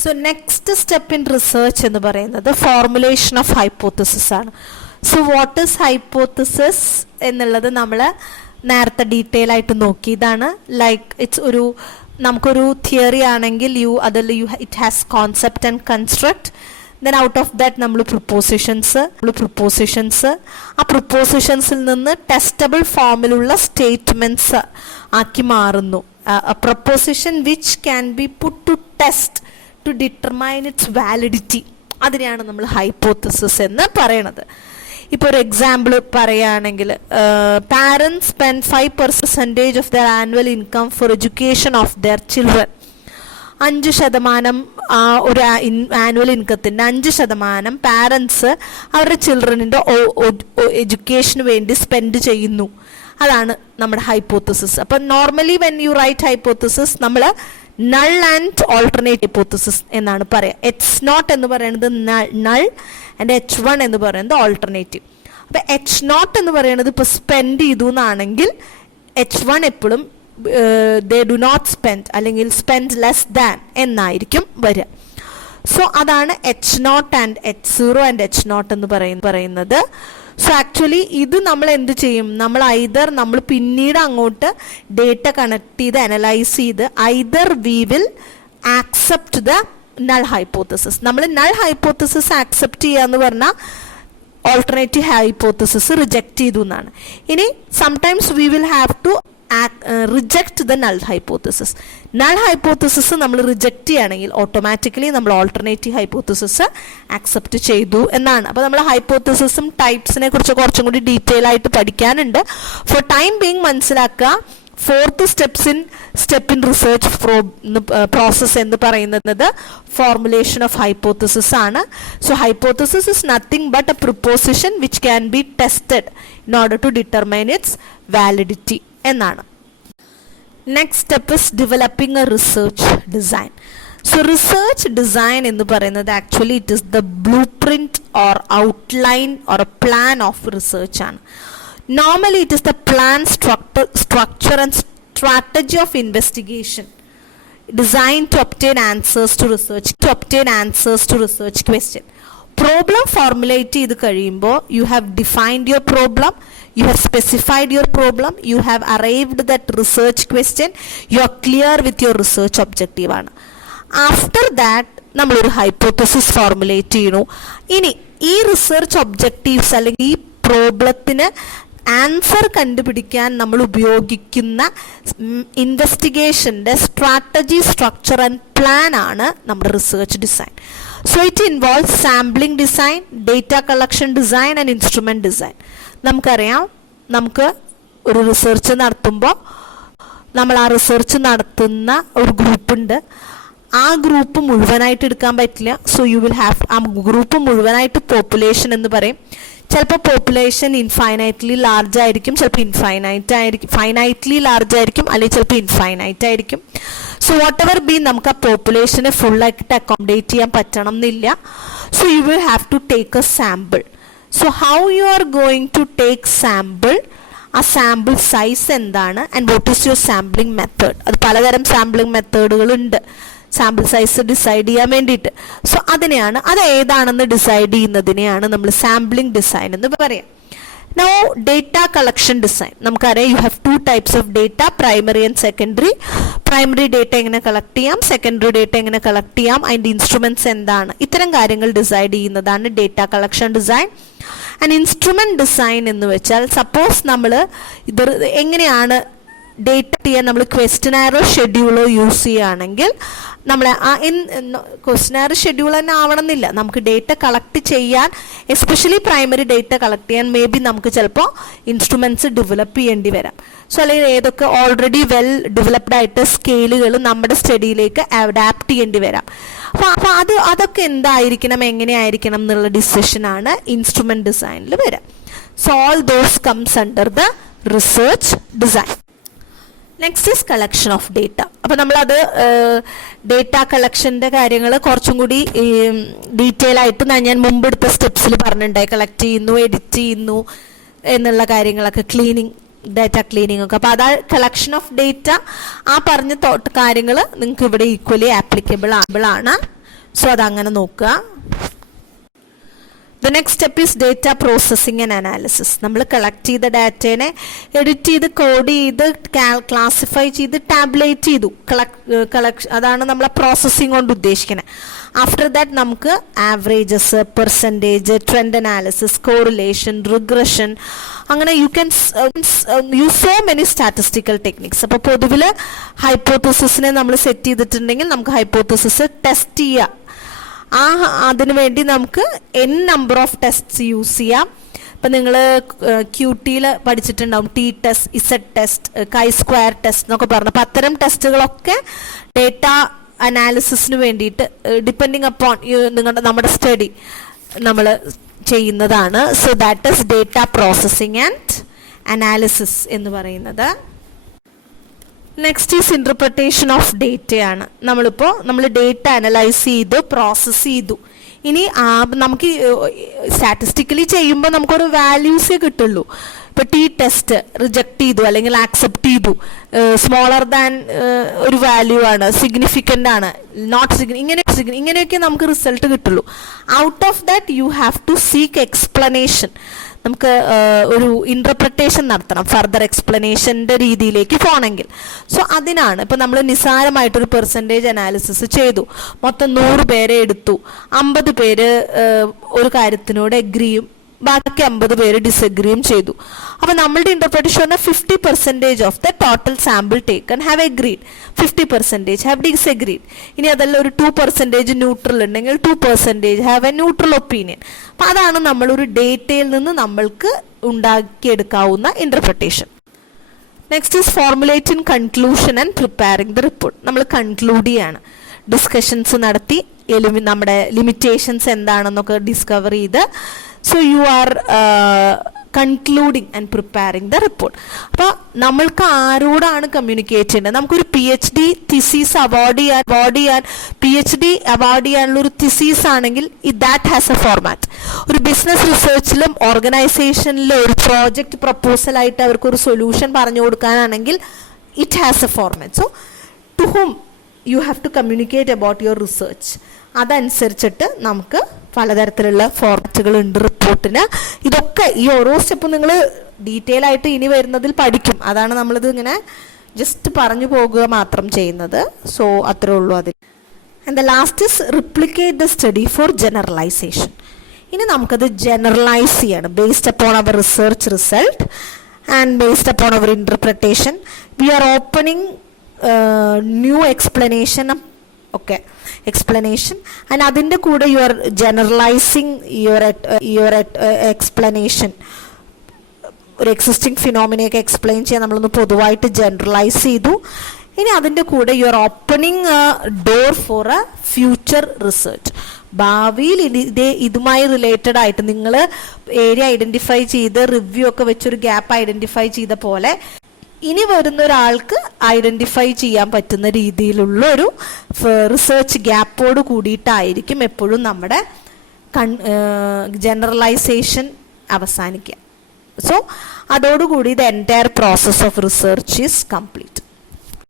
So next step in research എന്ന് പറയുന്നത് formulation of hypothesis ആണ്. So what is hypothesis എന്നുള്ളത് നമ്മൾ നേരത്തെ ഡീറ്റെയിൽ ആയിട്ട് നോക്കി. ഇതാണ് ലൈക്ക് ഇറ്റ്സ് ഒരു നമുക്കൊരു തിയറി ആണെങ്കിൽ it has concept and construct. Then out of that നമ്മൾ പ്രൊപ്പോസിഷൻസ് ആ പ്രൊപ്പോസിഷൻസിൽ നിന്ന് ടെസ്റ്റബിൾ ഫോമിലുള്ള സ്റ്റേറ്റ്മെന്റ്സ് ആക്കി മാറുന്നു. A proposition which can be put to test to determine its validity, അതിനെയാണ് നമ്മൾ ഹൈപ്പോത്തസിസ് എന്ന് പറയണത്. ഇപ്പോൾ ഒരു എക്സാമ്പിൾ പറയുകയാണെങ്കിൽ, parents spend 5% of their annual income for education of their children. 5% ഒരു ആനുവൽ ഇൻകത്തിൻ്റെ 5% പാരൻസ് അവരുടെ ചിൽഡ്രനിൻ്റെ എഡ്യൂക്കേഷന് വേണ്ടി സ്പെൻഡ് ചെയ്യുന്നു. അതാണ് നമ്മുടെ ഹൈപ്പോത്തസിസ്. അപ്പം normally when you write hypothesis നമ്മൾ നൾ ആൻഡ് ഓൾട്ടർനേറ്റ് ഹൈപ്പോത്തസിസ് എന്നാണ് പറയുക. H0 എന്ന് പറയുന്നത് നൾ ആൻഡ് H1 എന്ന് പറയുന്നത് ഓൾട്ടർനേറ്റീവ്. അപ്പം H0 എന്ന് പറയുന്നത് ഇപ്പോൾ സ്പെൻഡ് ചെയ്തു എന്നാണെങ്കിൽ H1 എപ്പോഴും ദേ ഡു നോട്ട് സ്പെൻഡ് അല്ലെങ്കിൽ സ്പെൻഡ് ലെസ് ദാൻ എന്നായിരിക്കും വരിക. സോ അതാണ് H0 and H0 and H0 എന്ന് പറയുന്നത്. സോ ആക്ച്വലി ഇത് നമ്മൾ എന്ത് ചെയ്യും, നമ്മൾ പിന്നീട് അങ്ങോട്ട് ഡേറ്റ കണക്ട് ചെയ്ത് അനലൈസ് ചെയ്ത് either we will accept the null hypothesis. നമ്മൾ നൾ ഹൈപ്പോത്തസിസ് ആക്സെപ്റ്റ് ചെയ്യുക എന്ന് പറഞ്ഞാൽ ഓൾട്ടർനേറ്റീവ് ഹൈപ്പോത്തസിസ് റിജക്റ്റ് ചെയ്തു എന്നാണ്. ഇനി sometimes we will have to reject the null hypothesis. Null hypothesis നമ്മൾ റിജക്റ്റ് ചെയ്യുകയാണെങ്കിൽ ഓട്ടോമാറ്റിക്കലി നമ്മൾ ഓൾട്ടർനേറ്റീവ് ഹൈപ്പോത്തസിസ് ആക്സെപ്റ്റ് ചെയ്തു എന്നാണ്. അപ്പോൾ നമ്മൾ ഹൈപ്പോത്തസിസും ടൈപ്സിനെ കുറിച്ച് കുറച്ചും കൂടി ഡീറ്റെയിൽ ആയിട്ട് പഠിക്കാനുണ്ട്. ഫോർ ടൈം ബീങ് മനസ്സിലാക്കുക, fourth step in research process എന്ന് പറയുന്നത് ഫോർമുലേഷൻ ഓഫ് ഹൈപ്പോത്തസിസ് ആണ്. So hypothesis is nothing but a proposition which can be tested in order to determine its validity എന്നാണ്. Next step is developing a research design. So research design എന്ന് പറയുന്നത് actually it is the blueprint or outline or a plan of research ആണ്. Normally it is the plan, structure and strategy of investigation designed to obtain answers to research question. Problem formulate ചെയ്ത് കഴിയുമ്പോൾ you have defined your problem, you have specified your problem, you have arrived that research question, you are clear with your research objective ആണ്. After that നമ്മളൊരു hypothesis formulate ചെയ്യണു. ഇനി ഈ research objectives അല്ലെങ്കിൽ ഈ പ്രോബ്ലത്തിന് answer കണ്ടുപിടിക്കാൻ നമ്മൾ ഉപയോഗിക്കുന്ന ഇൻവെസ്റ്റിഗേഷൻ്റെ സ്ട്രാറ്റജി, സ്ട്രക്ചർ ആൻഡ് പ്ലാൻ ആണ് നമ്മുടെ research design. So it involve sampling design, data collection design and instrument design. നമുക്കറിയാം, നമുക്ക് ഒരു റിസർച്ച് നടത്തുമ്പോൾ നമ്മൾ ആ റിസർച്ച് നടത്തുന്ന ഒരു ഗ്രൂപ്പുണ്ട്. ആ ഗ്രൂപ്പ് മുഴുവനായിട്ട് എടുക്കാൻ പറ്റില്ല. സോ യു വിൽ ഹാവ് ആ ഗ്രൂപ്പ് മുഴുവനായിട്ട് പോപ്പുലേഷൻ എന്ന് പറയും. ചിലപ്പോൾ പോപ്പുലേഷൻ ഇൻഫൈനൈറ്റ്ലി ലാർജ് ആയിരിക്കും, ചിലപ്പോൾ ഫൈനൈറ്റ്ലി ലാർജ് ആയിരിക്കും, അല്ലെങ്കിൽ ചിലപ്പോൾ ഇൻഫൈനൈറ്റ് ആയിരിക്കും. സോ വാട്ട് എവർ ബി നമുക്ക് ആ പോപ്പുലേഷനെ ഫുള്ളായിട്ട് അക്കോമഡേറ്റ് ചെയ്യാൻ പറ്റണം എന്നില്ല. So you will have to take a sample. So how you are going to take sample, ആ സാമ്പിൾ സൈസ് എന്താണ്, and what is your sampling method. അത് പലതരം സാമ്പിളിംഗ് മെത്തേഡുകളുണ്ട് സാമ്പിൾ സൈസ് ഡിസൈഡ് ചെയ്യാൻ വേണ്ടിയിട്ട്. സോ അത് ഏതാണെന്ന് ഡിസൈഡ് ചെയ്യുന്നതിനെയാണ് നമ്മൾ സാമ്പിളിംഗ് ഡിസൈൻ എന്ന് പറയാം. Now data collection design. നമുക്കറിയാം, you have 2 types of data, primary and secondary. Primary data എങ്ങനെ കളക്ട് ചെയ്യാം, സെക്കൻഡറി ഡേറ്റ എങ്ങനെ കളക്ട് ചെയ്യാം, അതിൻ്റെ ഇൻസ്ട്രുമെന്റ്സ് എന്താണ്, ഇത്തരം കാര്യങ്ങൾ ഡിസൈഡ് ചെയ്യുന്നതാണ് data collection design. And instrument design എന്ന് വെച്ചാൽ, സപ്പോസ് നമ്മൾ ഇത് എങ്ങനെയാണ് ഡേറ്റ ചെയ്യാൻ നമ്മൾ ക്വസ്റ്റ്യനയറോ ഷെഡ്യൂളോ യൂസ് ചെയ്യുകയാണെങ്കിൽ, നമ്മൾ ക്വസ്റ്റ്യനയർ ഷെഡ്യൂൾ തന്നെ ആവണമെന്നില്ല. നമുക്ക് ഡേറ്റ കളക്ട് ചെയ്യാൻ, എസ്പെഷ്യലി പ്രൈമറി ഡേറ്റ കളക്ട് ചെയ്യാൻ മേ ബി നമുക്ക് ചിലപ്പോൾ ഇൻസ്ട്രുമെൻറ്റ്സ് ഡെവലപ്പ് ചെയ്യേണ്ടി വരാം. സോ അല്ലെങ്കിൽ ഏതൊക്കെ ഓൾറെഡി വെൽ ഡെവലപ്ഡ് ആയിട്ട് സ്കെയിലുകൾ നമ്മുടെ സ്റ്റഡിയിലേക്ക് അഡാപ്റ്റ് ചെയ്യേണ്ടി വരാം. അപ്പോൾ അതൊക്കെ എന്തായിരിക്കണം, എങ്ങനെയായിരിക്കണം എന്നുള്ള ഡിസിഷനാണ് ഇൻസ്ട്രുമെന്റ് ഡിസൈനിൽ വരാം. So all those comes under the research design. Next is collection of data. അപ്പോൾ നമ്മളത് ഡേറ്റ കളക്ഷൻ്റെ കാര്യങ്ങൾ കുറച്ചും കൂടി ഡീറ്റെയിൽ ആയിട്ട് ഞാൻ മുമ്പെടുത്ത സ്റ്റെപ്സിൽ പറഞ്ഞിട്ടുണ്ടായി. കളക്ട് ചെയ്യുന്നു, എഡിറ്റ് ചെയ്യുന്നു എന്നുള്ള കാര്യങ്ങളൊക്കെ, ക്ലീനിങ്, ഡേറ്റ ക്ലീനിങ് ഒക്കെ. അപ്പോൾ അതാ കളക്ഷൻ ഓഫ് ഡേറ്റ. ആ പറഞ്ഞ കാര്യങ്ങൾ നിങ്ങൾക്ക് ഇവിടെ ഈക്വലി ആപ്ലിക്കബിൾ ആണ്. സോ അതങ്ങനെ നോക്കുക. The next step is data processing and analysis. നമ്മൾ കളക്ട് ചെയ്ത ഡാറ്റേനെ എഡിറ്റ് ചെയ്ത് കോഡ് ചെയ്ത് ക്ലാസിഫൈ ചെയ്ത് ടാബുലേറ്റ് ചെയ്തു. അതാണ് നമ്മളെ പ്രോസസ്സിങ് കൊണ്ട് ഉദ്ദേശിക്കുന്നത്. ആഫ്റ്റർ ദാറ്റ് നമുക്ക് averages, percentage, trend analysis, correlation, regression, അങ്ങനെ you can use so many statistical techniques. അപ്പോൾ പൊതുവിൽ ഹൈപ്പോത്തസിസിനെ നമ്മൾ സെറ്റ് ചെയ്തിട്ടുണ്ടെങ്കിൽ നമുക്ക് ഹൈപ്പോത്തസിസ് ടെസ്റ്റ് ചെയ്യാം. അതിനു വേണ്ടി നമുക്ക് n number of tests use ചെയ്യാം. ഇപ്പം നിങ്ങൾ QTയിൽ പഠിച്ചിട്ടുണ്ടാവും T test, Z test, chi-square test എന്നൊക്കെ പറഞ്ഞു. അപ്പം അത്തരം ടെസ്റ്റുകളൊക്കെ ഡേറ്റ അനാലിസിസിന് വേണ്ടിയിട്ട് ഡിപ്പെൻഡിങ് അപ്പോൺ നമ്മുടെ സ്റ്റഡി നമ്മൾ ചെയ്യുന്നതാണ്. So that is data processing and analysis എന്ന് പറയുന്നത്. നെക്സ്റ്റ് ഈസ് ഇൻ്റർപ്രിട്ടേഷൻ ഓഫ് ഡേറ്റയാണ്. നമ്മൾ ഡേറ്റ അനലൈസ് ചെയ്തു, പ്രോസസ്സ് ചെയ്തു. ഇനി നമുക്ക് സ്റ്റാറ്റിസ്റ്റിക്കലി ചെയ്യുമ്പോൾ നമുക്കൊരു വാല്യൂസേ കിട്ടുള്ളൂ. ഇപ്പോൾ ടി ടെസ്റ്റ് റിജക്ട് ചെയ്തു അല്ലെങ്കിൽ ആക്സെപ്റ്റ് ചെയ്തു, സ്മോളർ ദാൻ ഒരു വാല്യൂ ആണ്, സിഗ്നിഫിക്കൻ്റ് ആണ്, നോട്ട് ഇങ്ങനെയൊക്കെ നമുക്ക് റിസൾട്ട് കിട്ടുള്ളൂ. Out of that you have to seek explanation. നമുക്ക് ഒരു ഇൻ്റർപ്രിട്ടേഷൻ നടത്തണം, ഫർദർ എക്സ്പ്ലനേഷൻ്റെ രീതിയിലേക്ക് പോകണമെങ്കിൽ. സോ അതിനാണ് ഇപ്പം നമ്മൾ നിസ്സാരമായിട്ടൊരു പെർസെൻറ്റേജ് അനാലിസിസ് ചെയ്തു. മൊത്തം 100 പേരെ എടുത്തു. 50 പേര് ഒരു കാര്യത്തിനോട് എഗ്രിയും ബാക്കി 50 പേര് ഡിസഗ്രിയും ചെയ്തു. അപ്പോൾ നമ്മളുടെ ഇൻ്റർപ്രിട്ടേഷൻ പറഞ്ഞാൽ 50% of the total sample taken have agreed, 50% have disagreed. ഇനി അതല്ല ഒരു 2% ന്യൂട്രൽ ഉണ്ടെങ്കിൽ 2% ഹാവ് എ ന്യൂട്രൽ ഒപ്പീനിയൻ. അപ്പം അതാണ് നമ്മളൊരു ഡേറ്റയിൽ നിന്ന് നമ്മൾക്ക് ഉണ്ടാക്കിയെടുക്കാവുന്ന interpretation. Next is formulating conclusion and preparing the report. നമ്മൾ കൺക്ലൂഡ് ചെയ്യാണ്, ഡിസ്കഷൻസ് നടത്തി നമ്മുടെ ലിമിറ്റേഷൻസ് എന്താണെന്നൊക്കെ ഡിസ്കവർ ചെയ്ത്. So you are concluding and preparing the report. അപ്പോൾ നമ്മൾക്ക് ആരോടാണ് കമ്മ്യൂണിക്കേറ്റ് ചെയ്യേണ്ടത്? നമുക്കൊരു PhD തിസീസ് അവാർഡ് ചെയ്യാൻ PhD അവാർഡ് ചെയ്യാനുള്ള ഒരു തിസീസ് ആണെങ്കിൽ ദാറ്റ് ഹാസ് എ ഫോർമാറ്റ്. ഒരു ബിസിനസ് റിസർച്ചിലും ഓർഗനൈസേഷനിലും ഒരു പ്രോജക്റ്റ് പ്രപ്പോസലായിട്ട് അവർക്കൊരു സൊല്യൂഷൻ പറഞ്ഞു കൊടുക്കാനാണെങ്കിൽ it has a format. So to whom you have to communicate about your research. അതനുസരിച്ചിട്ട് നമുക്ക് പലതരത്തിലുള്ള ഫോർമാറ്റുകളുണ്ട് റിപ്പോർട്ടിന്. ഇതൊക്കെ ഈ ഓരോ സ്റ്റെപ്പും നിങ്ങൾ ഡീറ്റെയിൽ ആയിട്ട് ഇനി വരുന്നതിൽ പഠിക്കും. അതാണ് നമ്മളിത് ഇങ്ങനെ ജസ്റ്റ് പറഞ്ഞു പോകുക മാത്രം ചെയ്യുന്നത്. സോ അത്രേ ഉള്ളൂ അതിൽ. And the last is replicate the study for generalisation. ഇനി നമുക്കത് ജനറലൈസ് ചെയ്യണം based upon our research result and based upon our interpretation. We are opening new explanation and അതിൻ്റെ കൂടെ you are generalising your explanation. ഒരു existing ഫിനോമിനയൊക്കെ explain ചെയ്യാൻ നമ്മളൊന്ന് പൊതുവായിട്ട് ജനറലൈസ് ചെയ്തു. ഇനി അതിൻ്റെ കൂടെ you are opening door for a future research. ഭാവിയിൽ ഇതുമായി റിലേറ്റഡ് ആയിട്ട് നിങ്ങൾ ഏരിയ ഐഡൻറ്റിഫൈ ചെയ്ത് റിവ്യൂ ഒക്കെ വെച്ചൊരു ഗ്യാപ്പ് ഐഡൻറ്റിഫൈ ചെയ്ത പോലെ ഇനി വരുന്ന ഒരാൾക്ക് ഐഡൻറ്റിഫൈ ചെയ്യാൻ പറ്റുന്ന രീതിയിലുള്ള ഒരു റിസർച്ച് ഗ്യാപ്പോട് കൂടിയിട്ടായിരിക്കും എപ്പോഴും നമ്മുടെ ജനറലൈസേഷൻ അവസാനിക്കുക. സോ അതോടുകൂടി the entire process of research is complete.